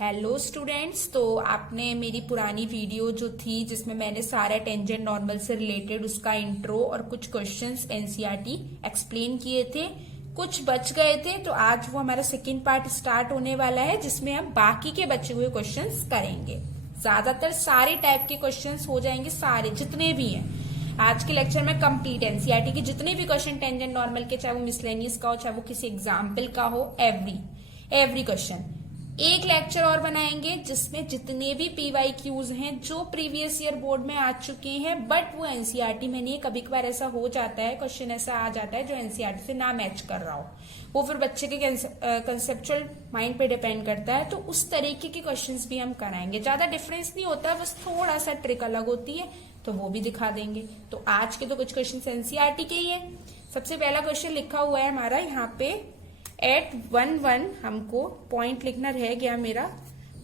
Hello students. तो आपने मेरी पुरानी वीडियो जो थी जिसमें मैंने सारा टेंजेंट नॉर्मल से रिलेटेड उसका इंट्रो और कुछ क्वेश्चंस एनसीईआरटी एक्सप्लेन किए थे, कुछ बच गए थे। तो आज वो हमारा सेकंड पार्ट स्टार्ट होने वाला है जिसमें हम बाकी के बचे हुए क्वेश्चंस करेंगे। ज्यादातर सारे टाइप के क्वेश्चंस हो जाएंगे, सारे जितने भी हैं आज के लेक्चर में कंप्लीट एनसीईआरटी के जितने भी क्वेश्चन टेंजेंट नॉर्मल के, चाहे वो मिसलेनियस का हो चाहे वो किसी एग्जाम्पल का हो, एवरी क्वेश्चन। एक लेक्चर और बनाएंगे जिसमें जितने भी पीवाईक्यूज हैं जो प्रीवियस ईयर बोर्ड में आ चुके हैं बट वो एनसीईआरटी में नहीं है। कभी कभार ऐसा हो जाता है, क्वेश्चन ऐसा आ जाता है जो एनसीईआरटी से ना मैच कर रहा हो, वो फिर बच्चे के कंसेप्चुअल माइंड पे डिपेंड करता है। तो उस तरीके के क्वेश्चंस भी हम कराएंगे। ज्यादा डिफरेंस नहीं होता, बस थोड़ा सा ट्रिक अलग होती है, तो वो भी दिखा देंगे। तो आज के तो कुछ क्वेश्चन एनसीईआरटी के ही है। सबसे पहला क्वेश्चन लिखा हुआ है हमारा यहाँ पे एट 1 हमको पॉइंट लिखना रह गया मेरा।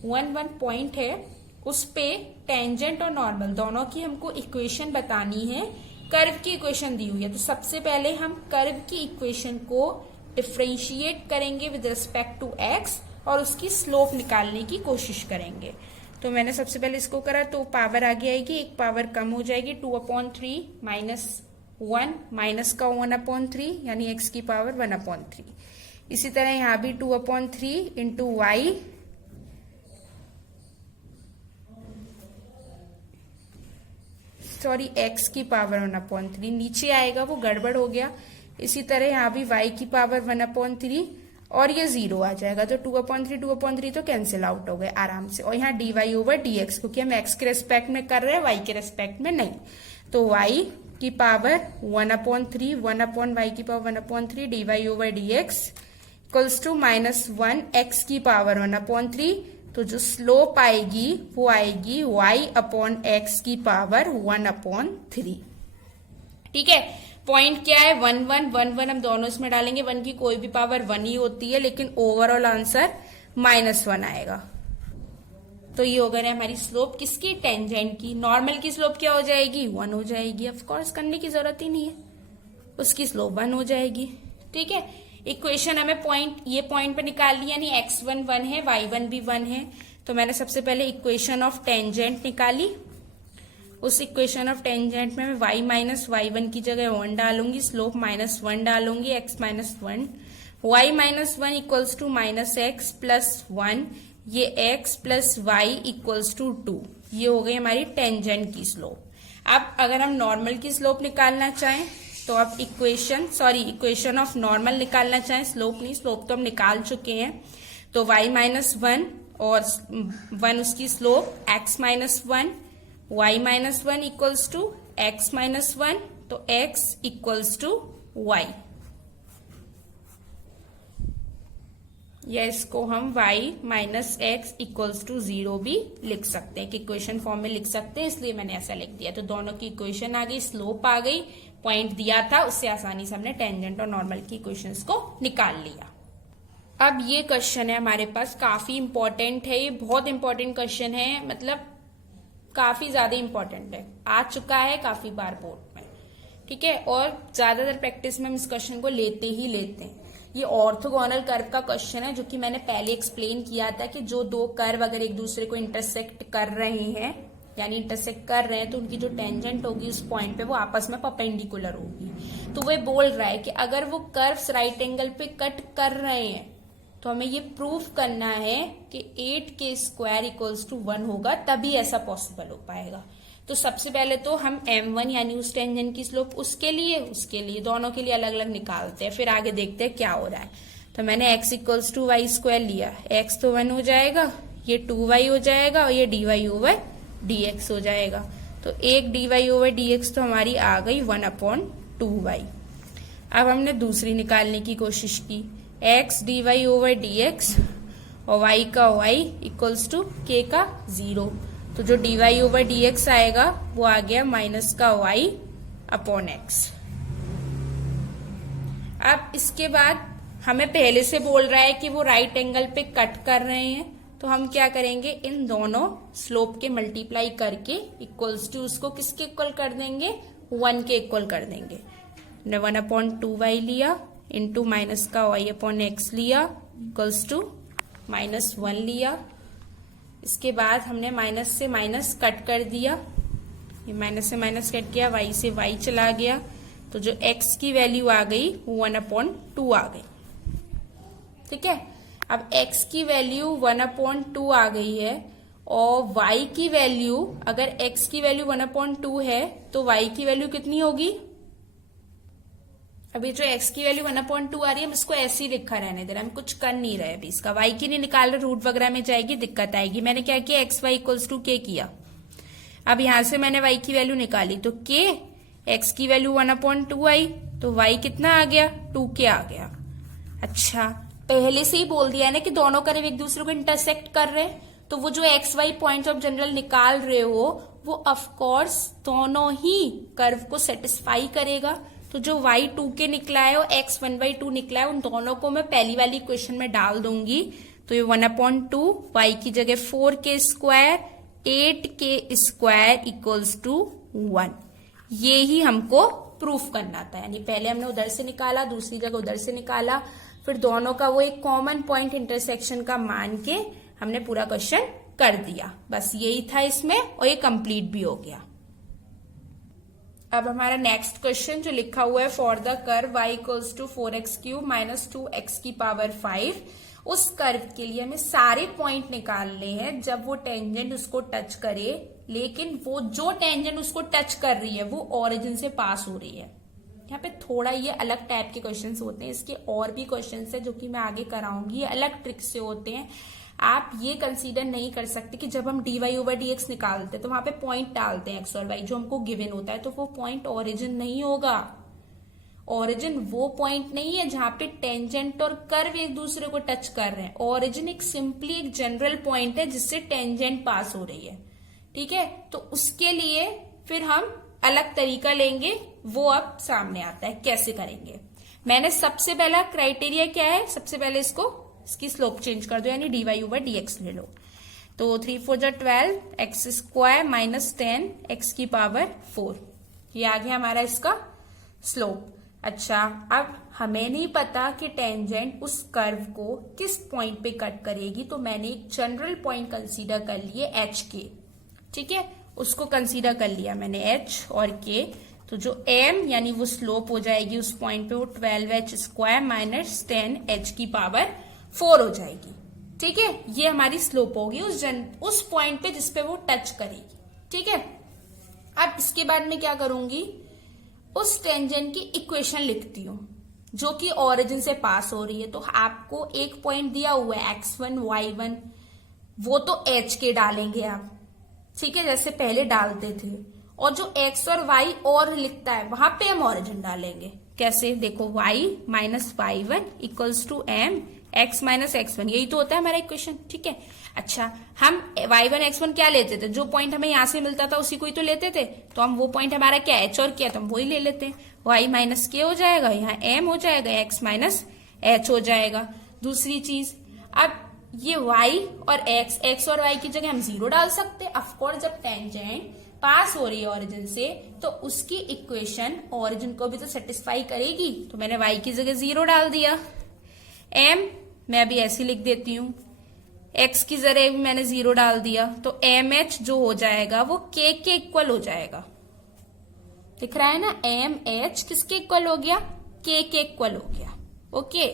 1 पॉइंट है, उस पे टेंजेंट और नॉर्मल दोनों की हमको इक्वेशन बतानी है। कर्व की इक्वेशन दी हुई है, तो सबसे पहले हम कर्व की इक्वेशन को डिफरेंशिएट करेंगे विद रिस्पेक्ट टू एक्स और उसकी स्लोप निकालने की कोशिश करेंगे। तो मैंने सबसे पहले इसको करा तो पावर आगे आएगी, एक पावर कम हो जाएगी, 2/3 -1 माइनस का 1/3 यानी एक्स की पावर 1/3। इसी तरह यहां भी 2/3 इंटू वाई एक्स की पावर 1/3 नीचे आएगा, वो गड़बड़ हो गया। इसी तरह यहां भी y की पावर 1/3 और ये 0 आ जाएगा, तो 2/3 तो कैंसिल आउट हो गए आराम से। और यहाँ dy/dx क्योंकि हम x के रेस्पेक्ट में कर रहे हैं, y के रेस्पेक्ट में नहीं, तो y की पावर 1/3 1/y की power 1/3 dy/dx equals to -1 x की पावर 1/3। तो जो स्लोप आएगी वो आएगी y/x की पावर 1/3। ठीक है, पॉइंट क्या है 1 हम दोनों इसमें डालेंगे। 1 की कोई भी पावर 1 ही होती है, लेकिन ओवरऑल आंसर -1 आएगा। तो ये हो गया हमारी स्लोप किसकी, टेंजेंट की। नॉर्मल की स्लोप क्या हो जाएगी, 1 हो जाएगी। ऑफ कोर्स करने की जरूरत ही नहीं है, उसकी स्लोप 1 हो जाएगी। ठीक है, इक्वेशन हमें ये पॉइंट पे निकाल लिया, यानी x1 1 है, y1 भी 1 है। तो मैंने सबसे पहले इक्वेशन ऑफ टेंजेंट निकाली। उस इक्वेशन ऑफ टेंजेंट में मैं y माइनस y1 की जगह 1 डालूंगी, स्लोप -1 डालूंगी, x -1 y -1 equals to -x plus 1, ये x plus y equals to 2। ये हो गई हमारी टेंजेंट की स्लोप। अब अगर हम नॉर्मल की स्लोप निकालना चाहें तो अब इक्वेशन ऑफ नॉर्मल निकालना चाहें, स्लोप नहीं, स्लोप तो हम निकाल चुके हैं। तो y -1 और 1 उसकी slope, x -1 y -1 equals to x -1, तो x इक्वल्स टू y, या इसको हम y minus x equals to 0 भी लिख सकते हैं, कि इक्वेशन फॉर्म में लिख सकते हैं, इसलिए मैंने ऐसा लिख दिया। तो दोनों की इक्वेशन आ गई, स्लोप आ गई, पॉइंट दिया था, उससे आसानी से हमने टेंजेंट और नॉर्मल की इक्वेशंस को निकाल लिया। अब ये क्वेश्चन है हमारे पास, काफी इंपॉर्टेंट है, ये बहुत इंपॉर्टेंट क्वेश्चन है, मतलब काफी ज्यादा इंपॉर्टेंट है, आ चुका है काफी बार बोर्ड में। ठीक है, और ज्यादातर प्रैक्टिस में हम इस क्वेश्चन को लेते ही लेते हैं। ये ऑर्थोगोनल कर्व का क्वेश्चन है, जो कि मैंने पहले एक्सप्लेन किया था कि जो दो कर्व अगर एक दूसरे को इंटरसेक्ट कर रहे हैं, यानी इंटरसेक्ट कर रहे हैं, तो उनकी जो टेंजेंट होगी उस पॉइंट पे वो आपस में परपेंडिकुलर होगी। तो वो बोल रहा है कि अगर वो कर्व्स राइट एंगल पे कट कर रहे हैं तो हमें ये प्रूफ करना है कि 8k² इक्वल्स टू 1 होगा, तभी ऐसा पॉसिबल हो पाएगा। तो सबसे पहले तो हम m1 यानी उस टेंजेंट की स्लोप उसके लिए दोनों के लिए अलग अलग निकालते हैं, फिर आगे देखते हैं क्या हो रहा है। तो मैंने x इक्वल्स टू y² लिया, x तो 1 हो जाएगा, ये 2y हो जाएगा और ये dy/dx हो जाएगा। तो एक dy/dx तो हमारी आ गई 1/2y। अब हमने दूसरी निकालने की कोशिश की, x dy/dx और y का y इक्वल्स टू k का 0। तो जो dy/dx आएगा वो आ गया माइनस का y/x। अब इसके बाद हमें पहले से बोल रहा है कि वो राइट एंगल पे कट कर रहे हैं, तो हम क्या करेंगे, इन दोनों स्लोप के मल्टीप्लाई करके इक्वल्स टू उसको किसके इक्वल कर देंगे, 1 के इक्वल कर देंगे। 1/2y लिया इंटू माइनस का y/x लिया इक्वल्स टू -1 लिया, इसके बाद हमने माइनस से माइनस कट कर दिया, ये माइनस से माइनस कट गया, y से y चला गया, तो जो x की वैल्यू आ गई वो 1/2 आ गई। ठीक है, अब x की वैल्यू 1/2 आ गई है और y की वैल्यू, अगर x की वैल्यू 1/2 है तो y की वैल्यू कितनी होगी? अभी जो x की वैल्यू 1/2 आ रही है, हम इसको ऐसे ही लिखा रहने दे रहे हैं, हम कुछ कर नहीं रहे अभी इसका। y की नहीं निकाल रहे, रूट वगैरह में जाएगी, दिक्कत आएगी। मैंने क्या किया, x y equals to k किया। अब यहां से मैंने y की वैल्यू निकाली तो k, x की वैल्यू 1/2 आई तो y कितना आ गया, 2k आ गया। अच्छा, पहले से ही बोल दिया है ना कि दोनों कर्व एक दूसरे को इंटरसेक्ट कर रहे हैं, तो वो जो x y point of general निकाल रहे हो वो ऑफ कोर्स दोनों ही कर्व को सेटिस्फाई करेगा। तो जो y 2k निकला है और x 1/2 निकला है, उन दोनों को मैं पहली वाली इक्वेशन में डाल दूंगी। तो ये 1/2, y की जगह 4k square 8k square equals to 1। ये ही हमको प्रूफ करना था, यानी पहले हमने उधर से निकाला, दूसरी जगह उधर से निकाला, फिर दोनों का वो एक कॉमन पॉइंट इंटरसेक्शन का मान के हमने पूरा क्वेश्चन कर दिया। बस यही था इसमें और ये कंप्लीट भी हो गया। अब हमारा नेक्स्ट क्वेश्चन जो लिखा हुआ है, for the curve y equals to 4x³ minus 2x की पावर 5, उस कर्व के लिए हमें सारे पॉइंट निकालने हैं जब वो टेंजेंट उसको टच करे, लेकिन वो जो टेंजेंट उसको टच कर रही है वो ओरिजिन से पास हो रही है। यहाँ पे थोड़ा ये अलग टाइप के क्वेश्चंस होते हैं, इसके और भी क्वेश्चंस है जो कि मैं आगे कराऊंगी, ये अलग ट्रिक से होते हैं। आप ये कंसीडर नहीं कर सकते कि जब हम dy/dx निकालते हैं तो वहां पे पॉइंट डालते हैं x और y जो हमको गिवन होता है, तो वो पॉइंट ओरिजिन नहीं होगा। ओरिजिन वो पॉइंट नहीं है जहां पे टेंजेंट और कर्व एक दूसरे को टच कर रहे हैं। ओरिजिन एक सिंपली एक जनरल पॉइंट है जिससे टेंजेंट पास हो रही है। ठीक है, तो उसके लिए फिर हम अलग तरीका लेंगे, वो अब सामने आता है, कैसे करेंगे। मैंने सबसे पहला क्राइटेरिया क्या है, सबसे पहले इसकी स्लोप चेंज कर दो, यानी dy/dx ले लो। तो 3 4 12 x स्क्वायर माइनस 10 x की पावर 4, ये आ गया हमारा इसका स्लोप। अच्छा, अब हमें नहीं पता कि टेंजेंट उस कर्व को किस पॉइंट पे कट करेगी, तो मैंने एक जनरल पॉइंट कंसीडर कर लिए hk। ठीक है, उसको कंसीडर कर लिया मैंने h और k, तो जो m यानी वो स्लोप हो जाएगी उस पॉइंट पे, वो 12h स्क्वायर माइनस 10h की पावर 4 हो जाएगी। ठीक है, ये हमारी स्लोप होगी उस पॉइंट पे जिसपे वो टच करेगी। ठीक है, अब इसके बाद में क्या करूंगी, उस टेंजेंट की इक्वेशन लिखती हूँ जो कि ओरिजिन से पास हो रही है। तो आपको एक पॉइंट दिया हुआ है x1 y1, वो तो hk डालेंगे आप, ठीक है, जैसे पहले डालते थे, और जो x और y और लिखता है वहां पे हम ओरिजिन डालेंगे। कैसे, देखो y minus y1 equals to m x minus x1, यही तो होता है हमारा इक्वेशन। ठीक है, अच्छा, हम y1 x1 क्या लेते थे, जो पॉइंट हमें यहां से मिलता था उसी को ही तो लेते थे, तो हम वो पॉइंट हमारा क्या h और क्या, तो हम वही ले लेते हैं। y माइनस k हो जाएगा, यहाँ m हो जाएगा, x माइनस h हो जाएगा। दूसरी चीज, अब ये y और x और y की जगह हम 0 डाल सकते हैं। ऑफकोर्स जब टेंजेंट पास हो रही है ओरिजिन से, तो उसकी इक्वेशन ओरिजिन को भी तो सेटिस्फाई करेगी, तो मैंने y की जगह 0 डाल दिया। m मैं अभी ऐसे लिख देती हूँ, x की जगह भी मैंने 0 डाल दिया, तो mh जो हो जाएगा वो k के इक्वल हो जाएगा। दिख रहा है ना, mh किसके इक्वल हो गया, k के इक्वल हो गया। ओके,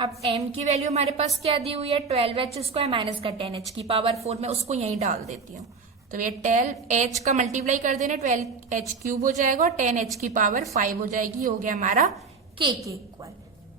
अब m की वैल्यू हमारे पास क्या दी हुई है, 12h स्क्वायर माइनस का 10h की पावर 4, मैं उसको यहीं डाल देती हूँ। तो ये 12h का मल्टीप्लाई कर देना, 12h³ हो जाएगा और 10h की पावर 5 हो जाएगी, हो गया हमारा k के इक्वल।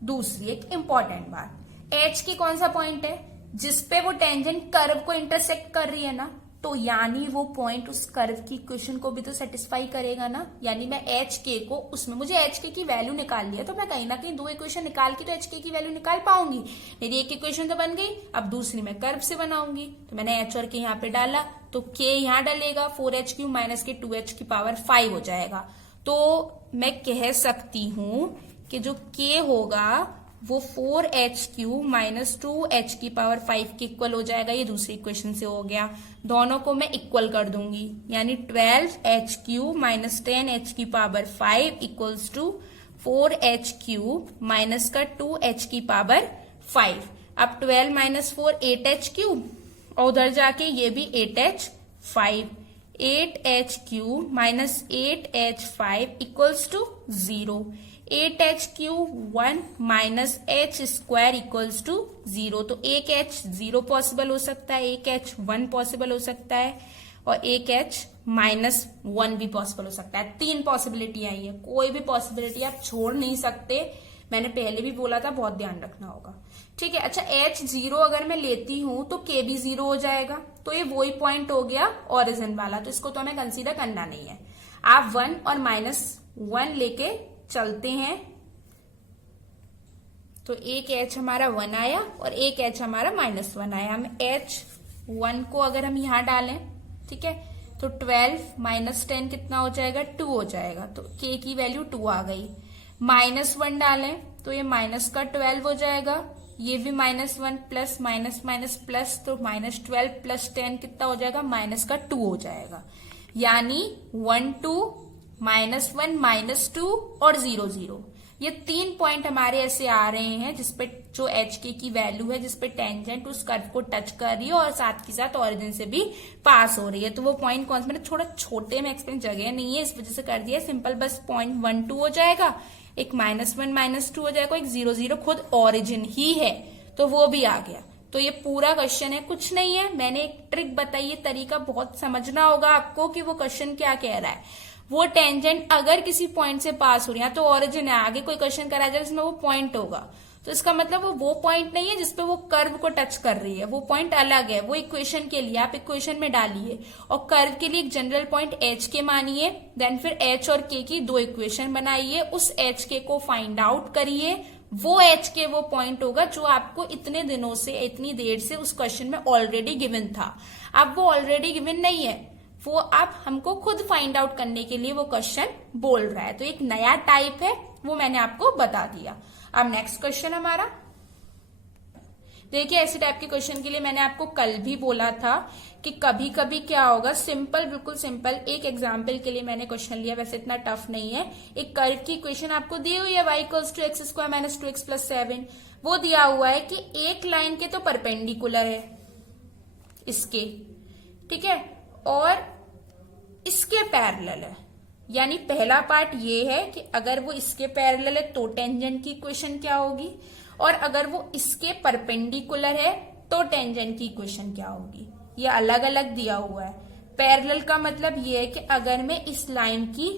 दूसरी एक इंपॉर्टेंट बात, h की कौन सा पॉइंट है, जिसपे वो टेंजेंट कर्व को इंटरसेक्ट कर रही है ना, तो यानी वो पॉइंट उस कर्व की इक्वेशन को भी तो सेटिस्फाई करेगा ना। यानी मैं hk को, उसमें मुझे hk की वैल्यू निकालनी है, तो मैं कहीं ना कहीं दो इक्वेशन निकाल के तो hk की वैल्यू निकाल पाऊंगी। मेरी एक इक्वेशन तो बन गई, अब दूसरी मैं कर्व से बनाऊंगी, तो मैंने h और k यहाँ पे डाला, तो k यहाँ डालेगा, 4h³ माइनस के 2h की पावर 5 हो जाएगा। तो मैं कह सकती हूं कि जो k होगा वो 4h³ माइनस 2h की पावर 5 के इक्वल हो जाएगा। ये दूसरी इक्वेशन से हो गया, दोनों को मैं इक्वल कर दूंगी, यानी 12h³ माइनस 10h की power 5 equals to 4h³ minus का 2h की पावर 5। अब 12 माइनस 4 8h³ और उधर जाके ये भी 8h5, 8h³ minus 8h5 equals to 0, 8h³ 1 minus h² equals to 0। तो एक h 0 पॉसिबल हो सकता है, एक h 1 पॉसिबल हो सकता है और एक h माइनस 1 भी पॉसिबल हो सकता है। 3 पॉसिबिलिटी आई है, कोई भी पॉसिबिलिटी आप छोड़ नहीं सकते। मैंने पहले भी बोला था, बहुत ध्यान रखना होगा, ठीक है। अच्छा, h 0 अगर मैं लेती हूं तो k भी 0 हो जाएगा, तो ये वही पॉइंट हो गया ओरिजिन वाला, तो इसको तो हमें कंसीडर करना नहीं है। आप 1 और -1 लेके चलते हैं, तो एक h हमारा 1 आया और एक h हमारा -1 आया। हम h1 को अगर हम यहां डालें, ठीक है, तो 12 माइनस 10 कितना हो जाएगा, 2 हो जाएगा, तो k की वैल्यू 2 आ गई। -1 डालें तो ये माइनस का 12 हो जाएगा, ये भी -1 प्लस माइनस माइनस प्लस, तो -12 प्लस 10 कितना हो जाएगा, माइनस का 2 हो जाएगा। यानी 1 2 -1 -2 और 0 0, ये 3 पॉइंट हमारे ऐसे आ रहे हैं जिसपे जो hk की वैल्यू है, जिसपे टेंजेंट उस कर्व को टच कर रही है और साथ के साथ ओरिजिन से भी पास हो रही है। तो वो पॉइंट कौन सा, मैंने थोड़ा छोटे में एक्सप्लेन जगह नहीं है इस वजह से कर दिया सिंपल, बस पॉइंट 1 2 हो जाएगा, एक -1 -2 हो जाएगा, एक 0 0 खुद ओरिजिन ही है, तो वो भी आ गया। तो ये पूरा क्वेश्चन है, कुछ नहीं है। मैंने एक ट्रिक बताई है, तरीका बहुत समझना होगा आपको कि वो क्वेश्चन क्या कह रहा है। वो टेंजेंट अगर किसी पॉइंट से पास हो रही है तो ओरिजिन है, आगे कोई क्वेश्चन करा जाए जिसमें वो पॉइंट होगा, तो इसका मतलब वो पॉइंट नहीं है जिसपे वो कर्व को टच कर रही है, वो पॉइंट अलग है। वो इक्वेशन के लिए आप इक्वेशन में डालिए और कर्व के लिए एक जनरल पॉइंट एच के मानिए, देन फिर एच और के की 2 इक्वेशन बनाइए, उस एच के को फाइंड आउट करिए, वो एच के वो पॉइंट होगा जो आपको इतने दिनों से, इतनी देर से उस क्वेश्चन में ऑलरेडी गिवन था। अब वो ऑलरेडी गिवन नहीं है, वो आप हमको खुद फाइंड आउट करने के लिए वो क्वेश्चन बोल रहा है, तो एक नया टाइप है, वो मैंने आपको बता दिया। अब नेक्स्ट क्वेश्चन हमारा देखिए, ऐसे टाइप के क्वेश्चन के लिए मैंने आपको कल भी बोला था कि कभी कभी क्या होगा, सिंपल, बिल्कुल सिंपल, एक एग्जाम्पल के लिए मैंने क्वेश्चन लिया, वैसे इतना टफ नहीं है। एक कर्व की इक्वेशन आपको दी हुई है, y = x² - 2x + 7, वो दिया हुआ है कि एक लाइन के तो परपेंडिकुलर है इसके, ठीक है, और इसके पैरेलल है। यानी पहला पार्ट ये है कि अगर वो इसके पैरेलल है तो टेंजेंट की इक्वेशन क्या होगी, और अगर वो इसके परपेंडिकुलर है तो टेंजेंट की इक्वेशन क्या होगी। ये अलग अलग दिया हुआ है। पैरेलल का मतलब ये है कि अगर मैं इस लाइन की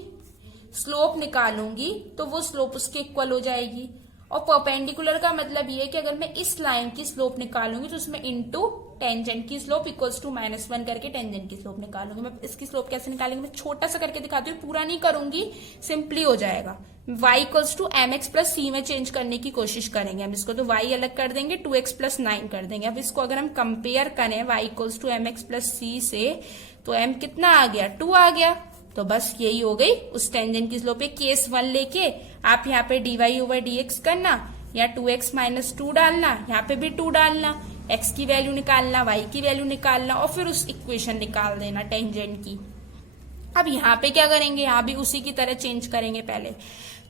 स्लोप निकालूंगी तो वो स्लोप उसके इक्वल हो जाएगी, और परपेंडिकुलर का मतलब ये है कि अगर मैं इस लाइन की स्लोप निकालूंगी तो उसमें इनटू टेंजेंट की स्लोप इक्वल्स टू -1 करके टेंजेंट की स्लोप निकालूंगी। मैं इसकी स्लोप कैसे निकालेंगे, मैं छोटा सा करके दिखाती हूँ, पूरा नहीं करूंगी, सिंपली हो जाएगा। y = mx + c में चेंज करने की कोशिश करेंगे हम इसको, तो y अलग कर देंगे, 2x + 9 कर देंगे। अब इसको अगर हम कंपेयर करें y = mx + c से, तो m कितना आ गया, 2 आ गया। तो बस यही हो गई उस टेंजेंट की स्लोप। केस 1 लेके आप यहाँ पे dy/dx करना, या 2x - 2 डालना, यहाँ पे भी 2 डालना, x की वैल्यू निकालना, y की वैल्यू निकालना, और फिर उस इक्वेशन निकाल देना टेंजेंट की। अब यहाँ पे क्या करेंगे, यहाँ भी उसी की तरह चेंज करेंगे पहले,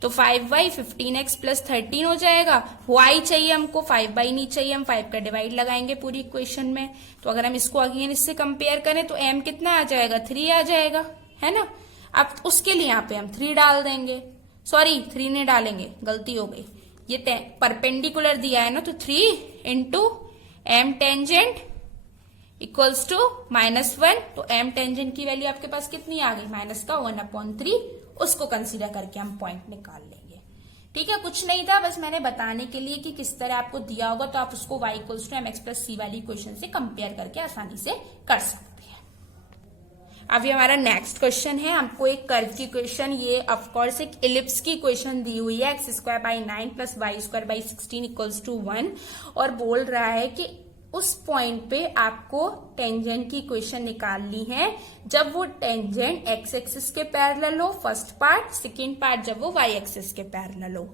तो 5y 15x + 13 हो जाएगा। y चाहिए हमको, 5y नहीं चाहिए, हम 5 का डिवाइड लगाएंगे पूरी इक्वेशन में। तो अगर हम इसको अगेन इससे कंपेयर करें तो m कितना आ जाएगा, 3 आ जाएगा, है ना। अब उसके लिए यहाँ पे हम 3 डाल देंगे, सॉरी 3 नहीं डालेंगे, गलती हो गई, ये परपेंडिकुलर दिया है ना, तो 3 × m टेंजेंट इक्वल्स टू -1, तो m टेंजेंट की वैल्यू आपके पास कितनी आ गई, -1/3, उसको कंसीडर करके हम पॉइंट निकाल लेंगे। ठीक है, कुछ नहीं था, बस मैंने बताने के लिए कि किस तरह आपको दिया होगा तो आप उसको y = mx + c वाली इक्वेशन से कंपेयर करके आसानी से कर सकते हैं। अभी हमारा नेक्स्ट क्वेश्चन है, हमको एक कर्व की इक्वेशन, ये ऑफकोर्स एक इलिप्स की इक्वेशन दी हुई है, x² / 9 + y² / 16 = 1, और बोल रहा है कि उस पॉइंट पे आपको टेंजेंट की इक्वेशन निकालनी है जब वो टेंजेंट x एक्सिस के पैरेलल हो, फर्स्ट पार्ट, सेकेंड पार्ट जब वो y एक्सिस के पैरेलल हो।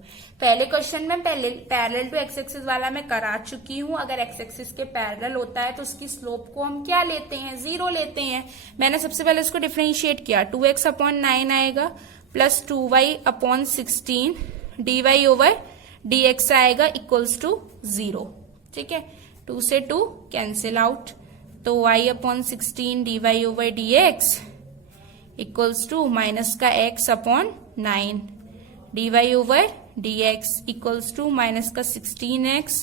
पहले क्वेश्चन में पैरेलल टू x एक्सिस वाला मैं करा चुकी हूं। अगर x एक्सिस के पैरेलल होता है तो उसकी स्लोप को हम क्या लेते हैं, 0 लेते हैं। मैंने सबसे पहले इसको डिफरेंशिएट किया, 2x/9 आएगा प्लस 2y/16 dy/dx आएगा इक्वल्स टू 0। ठीक है, 2 से 2 कैंसिल आउट, तो y upon 16 dy over dx equals to minus का x upon 9 dy over dx equals to minus का 16x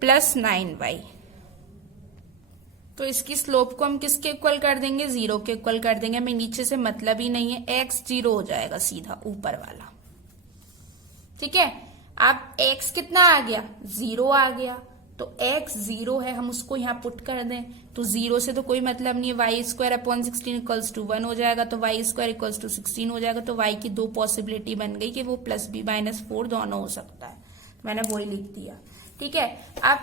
प्लस 9y। तो इसकी स्लोप को हम किसके इक्वल कर देंगे, 0 के इक्वल कर देंगे। हमें नीचे से मतलब ही नहीं है, x 0 हो जाएगा सीधा ऊपर वाला। ठीक है, अब x कितना आ गया, 0 आ गया, तो x 0 है, हम उसको यहाँ पुट कर दें तो 0 से तो कोई मतलब नहीं है, y square upon 16 equals to 1 हो जाएगा, तो वाई स्क्वायर इक्वल्स टू 16 हो जाएगा। तो y की दो पॉसिबिलिटी बन गई कि वो प्लस b माइनस 4 दोनों हो सकता है, मैंने वही लिख दिया। ठीक है, अब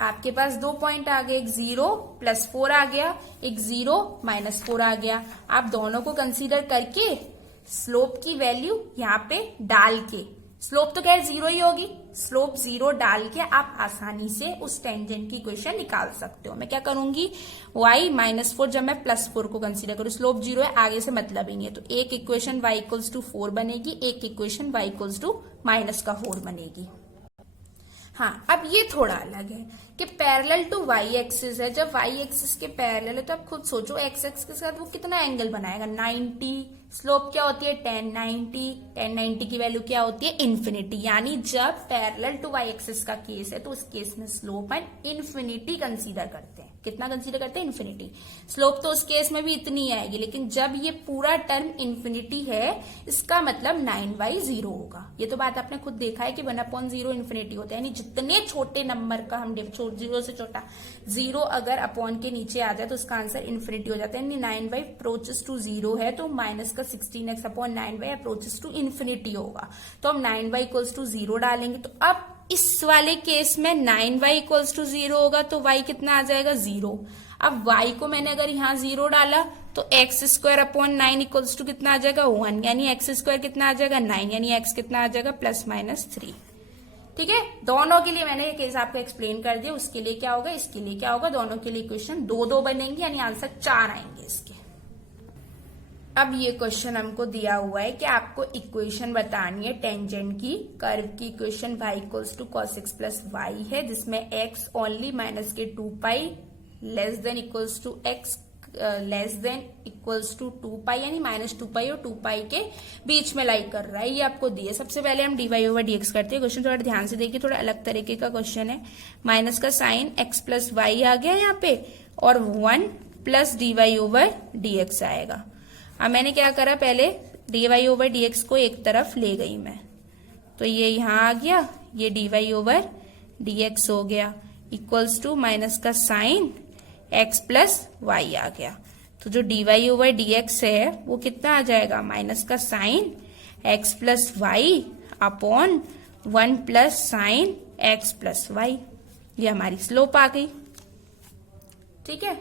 आपके पास 2 पॉइंट आ गए, एक 0 प्लस 4 आ गया, एक 0 माइनस 4 आ गया। आप दोनों को कंसीडर करके स्लोप की वैल्यू यहाँ पे डाल के, स्लोप तो खैर 0 ही होगी, स्लोप 0 डाल के आप आसानी से उस टेंजेंट की इक्वेशन निकाल सकते हो। मैं क्या करूंगी, y माइनस 4 जब मैं प्लस 4 को कंसीडर करूँ, स्लोप 0 है, आगे से मतलब ही नहीं है, तो एक इक्वेशन y इक्वल्स टू 4 बनेगी, एक equation y equals to minus का 4 बनेगी। हाँ, अब ये थोड़ा अलग है कि पैरेलल टू वाई एक्सिस है। जब वाई एक्सिस के पैरेलल है तो आप खुद सोचो एक्स एक्सिस के साथ वो कितना एंगल बनाएगा, 90। स्लोप क्या होती है, 10 90 की वैल्यू क्या होती है, इन्फिनिटी। यानी जब पैरेलल टू वाई एक्सिस का केस है तो उस केस में स्लोप एंड इन्फिनिटी कंसीडर करते हैं। कितना कंसीडर करते हैं, इन्फिनिटी। स्लोप तो उस केस में भी इतनी आएगी, लेकिन जब ये पूरा टर्म इन्फिनिटी है इसका मतलब 9y 0 होगा। ये तो बात आपने खुद देखा है कि 1/0 इन्फिनिटी होता है, यानी जितने छोटे नंबर का हम 0 से छोटा 0 अगर अपॉन के नीचे आ जाए तो उसका आंसर इन्फिनिटी हो जाता है। यानी 9y अप्रोचेस टू 0 है तो माइनस का 16x upon 9y approaches to infinity होगा। तो हम 9y इक्वल्स टू 0 डालेंगे, तो अब इस वाले केस में 9y इक्वल्स टू 0 होगा, तो y कितना आ जाएगा, 0। अब y को मैंने अगर यहाँ 0 डाला तो x square upon 9 equals to कितना आ जाएगा, 1। यानी x स्क्वायर कितना आ जाएगा, 9, यानी x कितना आ जाएगा, प्लस माइनस 3। ठीक है, दोनों के लिए मैंने ये केस आपको एक्सप्लेन कर दिया। उसके लिए क्या होगा, इसके लिए क्या होगा, दोनों के लिए इक्वेशन 2 बनेंगे, यानी आंसर 4 आएंगे इसके। अब ये क्वेश्चन हमको दिया हुआ है कि आपको इक्वेशन बतानी है टेंजेंट की, कर्व की equation y equals to cos x plus y है, जिसमें x ओनली माइनस के 2 pi less than equals to x less than equals to 2 pi, यानी माइनस 2 पाई और 2 पाई के बीच में लाई कर रहा है। ये आपको दिए। सबसे पहले हम dy ओवर dx करते हैं। क्वेश्चन थोड़ा ध्यान से देखिए, थोड़ा अलग तरीके का क्वेश्चन है। माइनस का साइन x प्लस वाई आ गया यहाँ पे, और 1 प्लस dy ओवर dx आएगा। अब मैंने क्या करा, पहले dy ओवर dx को एक तरफ ले गई मैं, तो ये यहाँ आ गया, ये dy ओवर dx हो गया, इक्वल्स टू माइनस का साइन x प्लस वाई आ गया। तो जो dy ओवर dx है वो कितना आ जाएगा, माइनस का sine x plus y upon 1 plus sine x plus y. ये हमारी स्लोप आ गई। ठीक है,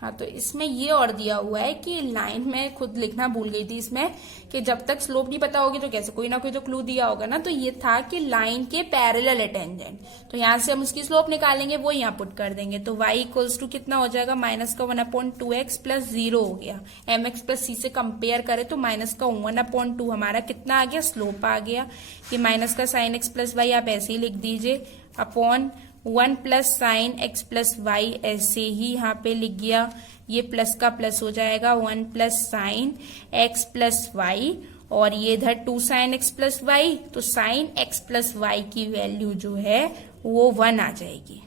हाँ, तो इसमें ये और दिया हुआ है कि लाइन में खुद लिखना भूल गई थी इसमें, कि जब तक स्लोप नहीं पता होगी तो कैसे, कोई ना कोई तो क्लू दिया होगा ना। तो ये था कि लाइन के पैरेलल है टेंजेंट, तो यहाँ से हम उसकी स्लोप निकालेंगे, वो यहाँ पुट कर देंगे। तो y इक्वल्स टू कितना हो जाएगा, माइनस का 1/2x प्लस 0 हो गया। mx प्लस c से कंपेयर करें तो माइनस का 1/2 हमारा कितना आ गया, स्लोप आ गया। कि माइनस का साइन x प्लस वाई आप ऐसे ही लिख दीजिए, upon 1 plus sine x plus y ऐसे ही यहाँ पे लिख गया। ये प्लस का प्लस हो जाएगा, 1 plus sine x plus y, और ये इधर 2 साइन x प्लस वाई, तो साइन x प्लस वाई की वैल्यू जो है वो 1 आ जाएगी।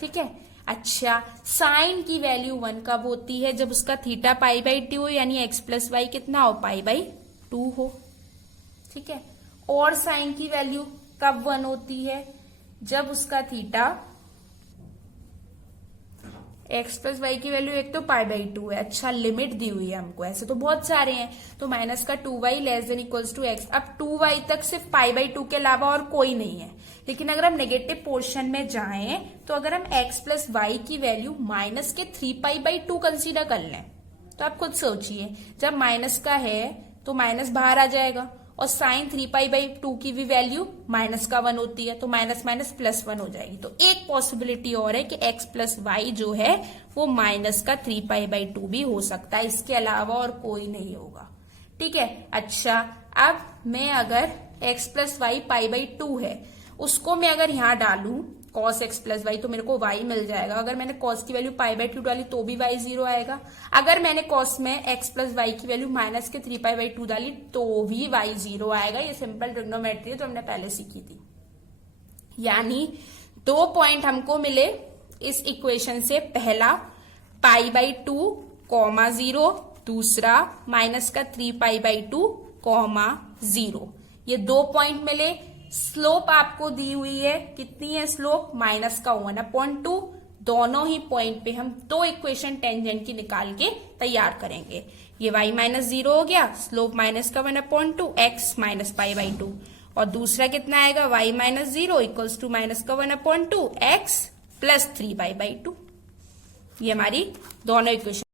ठीक है, अच्छा, साइन की वैल्यू 1 कब होती है, जब उसका थीटा π/2 हो, यानी x प्लस वाई कितना हो, π/2 हो। ठीक है, और साइन की वैल्यू कब 1 होती है, जब उसका थीटा x प्लस वाई की वैल्यू एक तो π/2 है। अच्छा, लिमिट दी हुई है हमको, ऐसे तो बहुत सारे हैं, तो माइनस का 2y less than equals to x। अब 2y तक सिर्फ π/2 के अलावा और कोई नहीं है, लेकिन अगर हम नेगेटिव पोर्शन में जाएं तो अगर हम x प्लस वाई की वैल्यू माइनस के 3π/2 कंसीडर कर लें, तो आप खुद सोचिए, जब माइनस का है तो माइनस बाहर आ जाएगा, और साइन 3π/2 की भी वैल्यू माइनस का 1 होती है, तो माइनस माइनस प्लस 1 हो जाएगी। तो एक पॉसिबिलिटी और है कि x प्लस वाई जो है वो माइनस का 3π/2 भी हो सकता है, इसके अलावा और कोई नहीं होगा। ठीक है, अच्छा, अब मैं अगर x plus y pi by 2 है, उसको मैं अगर यहाँ डालू cos x प्लस वाई तो मेरे को y मिल जाएगा। अगर मैंने cos की वैल्यू पाई बाई 2 डाली तो भी y 0 आएगा। अगर मैंने cos में x प्लस वाई की वैल्यू माइनस के 3 पाई बाई 2 डाली तो भी y 0 आएगा। ये सिंपल ट्रिग्नोमेट्री है, तो हमने पहले सीखी थी। यानी 2 पॉइंट हमको मिले इस इक्वेशन से, पहला पाई बाई 2 कॉमा 0, दूसरा माइनस का 3 पाई बाई 2 कॉमा 0। ये 2 पॉइंट मिले। स्लोप आपको दी हुई है, कितनी है स्लोप? माइनस का 1/2। दोनों ही पॉइंट पे हम 2 इक्वेशन टेंजेंट की निकाल के तैयार करेंगे। ये y माइनस 0 हो गया, स्लोप माइनस का 1/2, x माइनस पाई बाई 2, और दूसरा कितना आएगा? y minus 0 equals to minus का 1/2, x प्लस 3 पाई बाई 2। ये हमारी दोनों इक्वेशन